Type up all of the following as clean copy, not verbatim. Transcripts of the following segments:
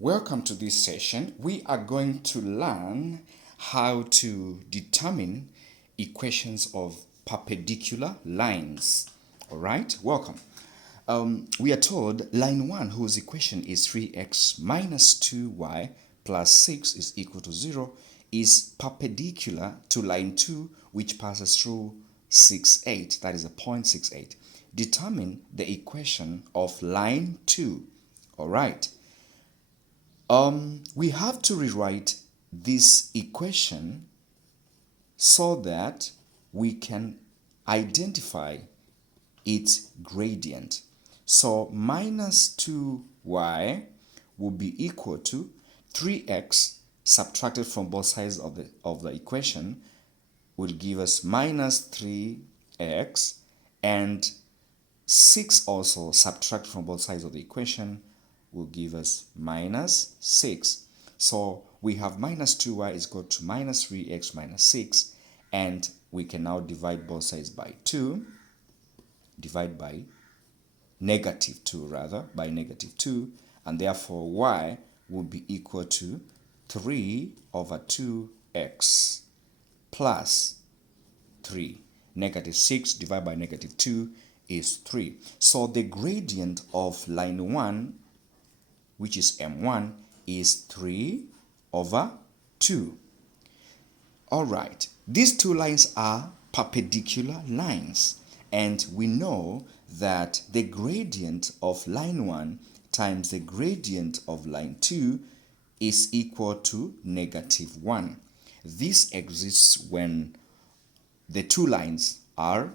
Welcome to this session. We are going to learn how to determine equations of perpendicular lines. All right, welcome. We are told line 1, whose equation is 3x minus 2y plus 6 is equal to 0, is perpendicular to line 2, which passes through 6,8, that is a point 6,8. Determine the equation of line 2. All right. We have to rewrite this equation so that we can identify its gradient. So minus 2y will be equal to 3x subtracted from both sides of the equation will give us minus 3x, and 6 also subtract from both sides of the equation will give us minus 6. So we have minus 2y is equal to minus 3x minus 6, and we can now divide both sides by 2, divide by negative 2 rather, by negative 2, and therefore y will be equal to 3 over 2x plus 3. Negative 6 divided by negative 2 is 3. So the gradient of line 1, which is m1, is 3 over 2. All right, these two lines are perpendicular lines, and we know that the gradient of line 1 times the gradient of line 2 is equal to negative 1. This exists when the two lines are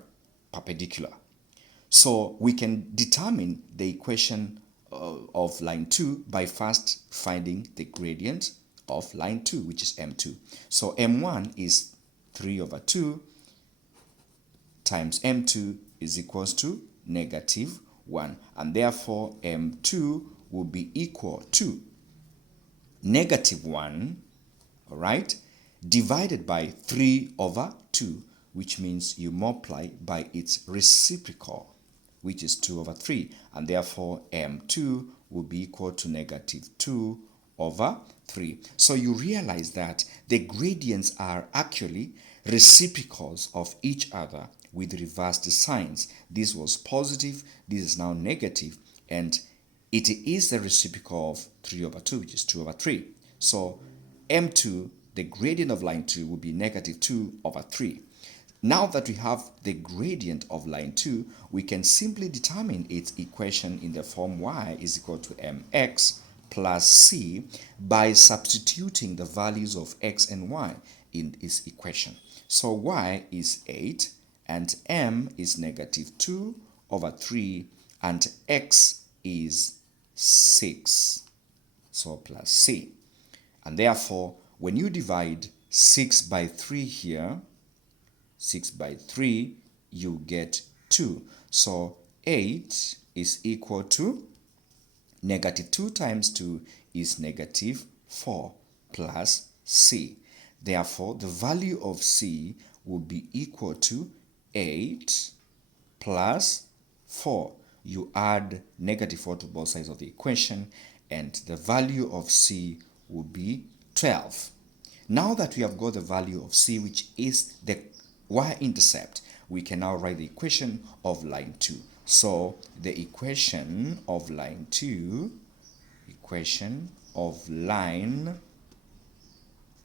perpendicular. So we can determine the equation of line 2 by first finding the gradient of line 2, which is m2. So m1 is 3 over 2 times m2 is equals to negative 1, and therefore m2 will be equal to negative 1, all right, divided by 3 over 2, which means you multiply by its reciprocal, which is 2 over 3, and therefore m2 will be equal to negative 2 over 3. So you realize that the gradients are actually reciprocals of each other with reversed signs. This was positive, this is now negative, and it is the reciprocal of 3 over 2, which is 2 over 3. So m2, the gradient of line 2, will be negative 2 over 3. Now that we have the gradient of line 2, we can simply determine its equation in the form y is equal to mx plus c by substituting the values of x and y in its equation. So y is 8 and m is negative 2 over 3 and x is 6. So plus c. And therefore, when you divide 6 by 3 here, 6 by 3, you get 2. So 8 is equal to negative 2 times 2 is negative 4 plus c. Therefore, the value of c will be equal to 8 plus 4. You add negative 4 to both sides of the equation, and the value of c will be 12. Now that we have got the value of c, which is the y-intercept, we can now write the equation of line 2. So the equation of line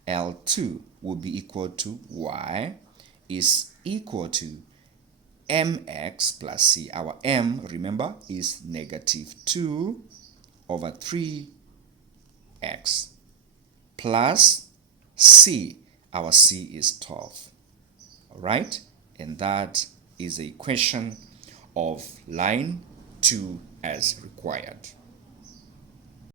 L2 will be equal to y is equal to mx plus c. Our m, remember, is negative 2 over 3x plus c. Our c is 12. All right, and that is the equation of line 2 as required.